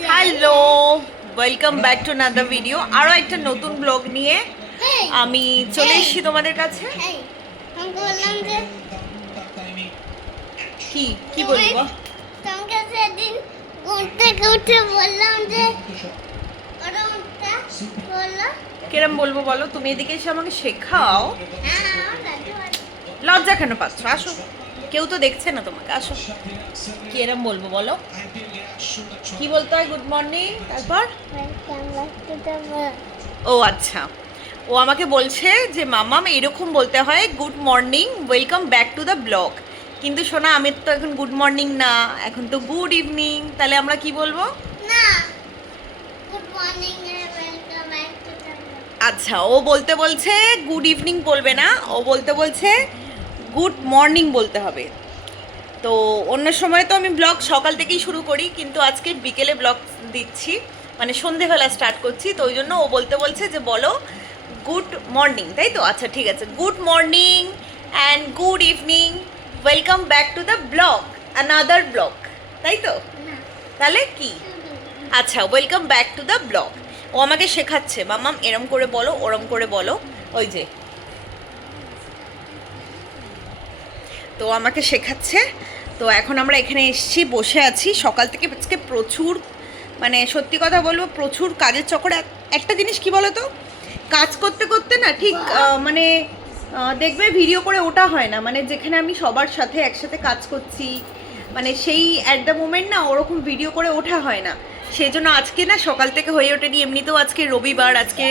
Hello, welcome back to another video. আরও একটা নতুন ব্লগ নিয়ে আমি চলে এসেছি তোমাদের কাছে। বললাম যে কি কি বলবো? তোমাকে সেদিন ঘুরতে ঘুরতে বললাম যে ওরমটা বললো। কিরম বলবো বলো? তুমি এদিকে এসে আমাকে শেখাও। হ্যাঁ লজ্জা কেন পাচ্ছ? আসো, কেউ তো দেখছে না তোমাকে, আসো। কিরম বলবো বলো? কি বলতে হয়? গুড মর্নিং, তারপর ও আচ্ছা, ও আমাকে বলছে যে মাম্মাম এরকম বলতে হয়, good morning, welcome back to the blog. কিন্তু শোনা, আমি তো এখন গুড মর্নিং না, এখন তো গুড ইভিনিং। তাহলে আমরা কি বলবো? না, good morning welcome back to the আচ্ছা, ও বলতে বলছে গুড ইভিনিং বলবে না, ও বলতে বলছে গুড মর্নিং বলতে হবে। তো অন্য সময় তো আমি ব্লগ সকাল থেকেই শুরু করি, কিন্তু আজকে বিকেলে ব্লগ দিচ্ছি, মানে সন্ধেবেলা স্টার্ট করছি। তো ওই জন্য ও বলতে বলছে যে বলো গুড মর্নিং, তাই তো? আচ্ছা ঠিক আছে, good morning and good evening, welcome back to the blog, another blog, তাই তো? না, তাহলে কি? আচ্ছা, welcome back to the blog. ও আমাকে শেখাচ্ছে, মাম্মাম এরম করে বলো, ওরম করে বলো, ওই যে। তো আমাকে শেখাচ্ছে। তো এখন আমরা এখানে এসেছি, বসে আছি সকাল থেকে। আজকে প্রচুর, মানে সত্যি কথা বলবো, প্রচুর কাজের চক্করে। একটা জিনিস কি বলো তো, কাজ করতে করতে না ঠিক মানে দেখবে ভিডিও করে ওটা হয় না, মানে যেখানে আমি সবার সাথে একসাথে কাজ করছি, মানে সেই অ্যাট দ্য মোমেন্ট না ওরকম ভিডিও করে ওঠা হয় না। সেই জন্য আজকে না সকাল থেকে হয়ে ওঠেনি। এমনিতেও আজকে রবিবার, আজকে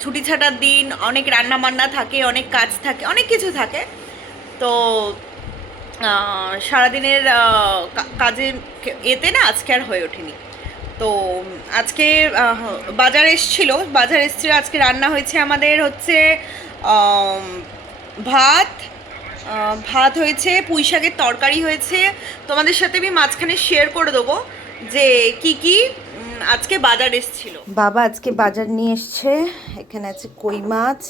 ছুটি ছাটার দিন, অনেক রান্না বান্না থাকে, অনেক কাজ থাকে, অনেক কিছু থাকে। তো সারাদিনের কাজে এতে না আজকে আর হয়ে ওঠেনি। তো আজকে বাজার এসছিল, আজকে রান্না হয়েছে আমাদের হচ্ছে ভাত, ভাত হয়েছে, পুঁই শাকের তরকারি হয়েছে। তোমাদের সাথে আমি মাঝখানে শেয়ার করে দেবো যে কি কি আজকে বাজার এসছিল। বাবা আজকে বাজার নিয়ে এসছে। এখানে আছে কই মাছ,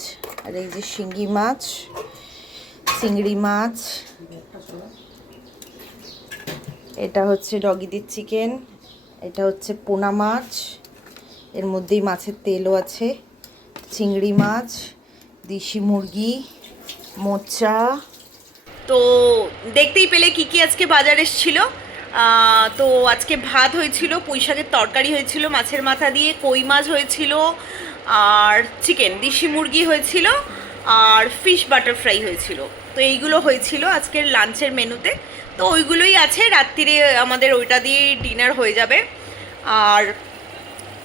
আর এই যে শিঙ্গি মাছ, চিংড়ি মাছ, এটা হচ্ছে ডগিদের চিকেন, এটা হচ্ছে পোনা মাছ, এর মধ্যেই মাছের তেলও আছে, চিংড়ি মাছ, দেশি মুরগি, মোচা। তো দেখতেই পেলে কি কি আজকে বাজার এসেছিল। তো আজকে ভাত হয়েছিল, পুঁই শাকের তরকারি হয়েছিল মাছের মাথা দিয়ে, কই মাছ হয়েছিল, আর চিকেন দেশি মুরগি হয়েছিল, আর ফিশ বাটার ফ্রাই হয়েছিল। তো এইগুলো হয়েছিল আজকের লাঞ্চের মেনুতে। তো ওইগুলোই আছে, রাত্রিরে আমাদের ওইটা দিয়ে ডিনার হয়ে যাবে। আর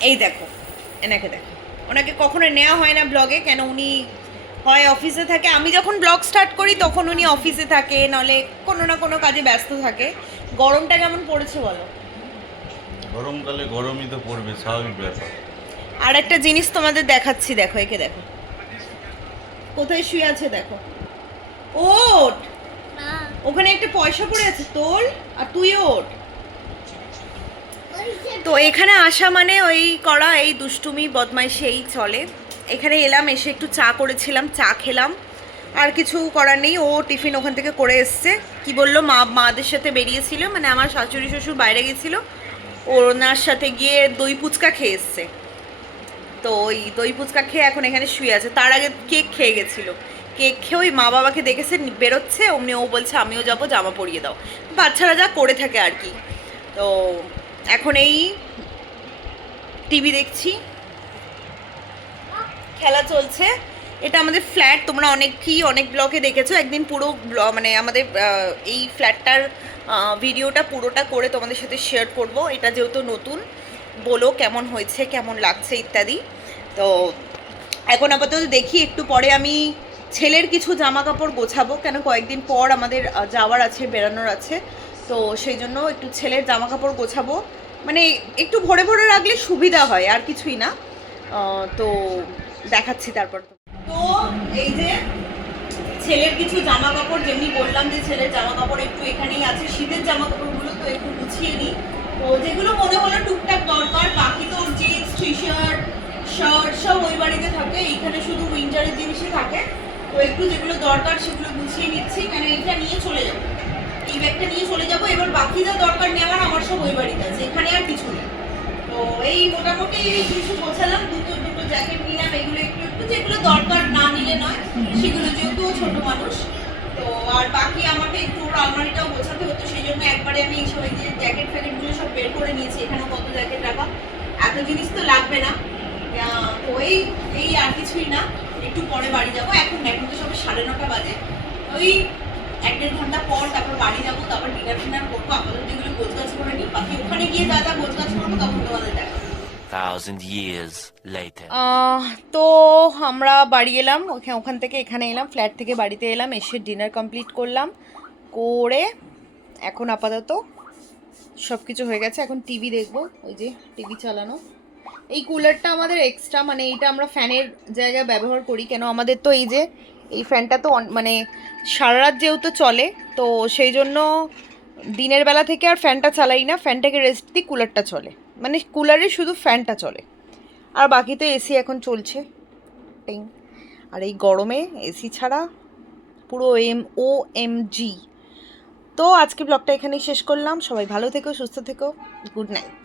এই দেখো, এনাকে দেখো, ওনাকে কখনো নেওয়া হয় না ব্লগে, কেন উনি হয় অফিসে থাকে, আমি যখন ব্লগ স্টার্ট করি তখন উনি অফিসে থাকে, নাহলে কোনো না কোনো কাজে ব্যস্ত থাকে। গরমটা কেমন পড়েছে বলো? গরমকালে গরমই তো পড়বে, স্বাভাবিক ব্যাপার। আর একটা জিনিস তোমাদের দেখাচ্ছি, দেখো, একে দেখো কোথায় শুয়ে আছে, দেখো। ওঠ, না, ওখানে একটা পয়সা পড়ে আছে, তোল আর তুই ওঠ। তো এখানে আসা মানে ওই করা, এই দুষ্টুমি বদমাইশি এই চলে। এখানে এলাম, এসে একটু চা করেছিলাম, চা খেলাম, আর কিছু করার নেই। ও টিফিন ওখান থেকে করে এসছে। কি বললো, মাদের সাথে বেরিয়েছিল, মানে আমার শাশুড়ি শ্বশুর বাইরে গেছিলো, ওনার সাথে গিয়ে দই ফুচকা খেয়ে এসছে। তো ওই দই ফুচকা খেয়ে এখন এখানে শুয়ে আছে। তার আগে কেক খেয়ে গেছিলো, কেক খেয়ে ওই মা বাবাকে দেখেছে বেরোচ্ছে, অমনি ও বলছে আমিও যাবো, জামা পরিয়ে দাও। বাচ্চারা যা করে থাকে আর কি। তো এখন এই টিভি দেখছি, খেলা চলছে। এটা আমাদের ফ্ল্যাট, তোমরা অনেক ব্লগে দেখেছো। একদিন পুরো মানে আমাদের এই ফ্ল্যাটটার ভিডিওটা পুরোটা করে তোমাদের সাথে শেয়ার করব। এটা যেহেতু নতুন, বলো কেমন হয়েছে, কেমন লাগছে ইত্যাদি। তো এখন আপাতত দেখি, একটু পরে আমি ছেলের কিছু জামা কাপড় গোছাবো, কেন কয়েকদিন পর আমাদের যাওয়ার আছে, বেড়ানোর আছে। তো সেই জন্য একটু ছেলের জামা কাপড় গোছাবো, মানে একটু ভরে ভরে রাখলে সুবিধা হয়, আর কিছুই না। তো দেখাচ্ছি তারপর। তো এই যে ছেলের কিছু জামা কাপড়, যেমনি বললাম যে ছেলের জামা কাপড় একটু এখানেই আছে, শীতের জামা কাপড়গুলো তো একটু গুছিয়ে নিই। তো যেগুলো মনে হলো টুকটাক দরকার, বাকি তো জিন্স টি শার্ট শার্ট সব ওই বাড়িতে থাকে, এইখানে শুধু উইন্টারের জিনিসই থাকে। তো একটু যেগুলো দরকার সেগুলো গুছিয়ে নিচ্ছি, কেন এইটা নিয়ে চলে যাবো, এই ব্যাগটা নিয়ে চলে যাবো। এবার বাকি যা দরকার নেওয়ার আমার সব ওই বাড়িতে আছে, এখানে আর কিছু নেই। মোটামুটি কিছু গোছালাম, দুটো দুটো জ্যাকেট নিলাম, এগুলো একটু একটু যেগুলো দরকার না নিলে নয় সেগুলো, যেহেতু ও ছোট মানুষ। তো আর বাকি আমাকে একটু ওর আলমারিটাও গোছাতে হতো, সেই জন্য একবারে আমি এই সব যে জ্যাকেট ফ্যাকেটগুলো সব বের করে নিয়েছি। এখানেও কত জ্যাকেট রাখা, এত জিনিস তো লাগবে না। তো এই আর কিছুই না, একটু পরে বাড়ি যাবো। এখন তো সবে 9:30 বাজে, ওই 1-1.5 ঘন্টা পর তারপর বাড়ি যাবো, তারপর ডিনার ফিনার করবো। আপাতত এগুলো গোছগাছ করে নিই, বাকি ওখানে গিয়ে যা যা গোছগাছ করবো তখন তোমাদের দেখা। 1,000 years later. তো আমরা বাড়ি এলাম, ওখান থেকে এখানে এলাম, ফ্ল্যাট থেকে বাড়িতে এলাম, এসে ডিনার কমপ্লিট করলাম, করে এখন আপাতত সব কিছু হয়ে গেছে। এখন টিভি দেখবো, ওই যে টিভি চালানো। এই কুলারটা আমাদের এক্সট্রা, মানে এইটা আমরা ফ্যানের জায়গায় ব্যবহার করি। কেন আমাদের তো এই যে এই ফ্যানটা তো মানে সারা রাত যেহেতু চলে, তো সেই জন্য দিনের বেলা থেকে আর ফ্যানটা চালাই না, ফ্যানটাকে রেস্ট দিই, কুলারটা চলে, মানে কুলারে শুধু ফ্যানটা চলে, আর বাকি তো এসি এখন চলছে টিং। আর এই গরমে এসি ছাড়া পুরো OMG। তো আজকে ব্লগটা এখানেই শেষ করলাম। সবাই ভালো থেকো, সুস্থ থেকো, গুড নাইট।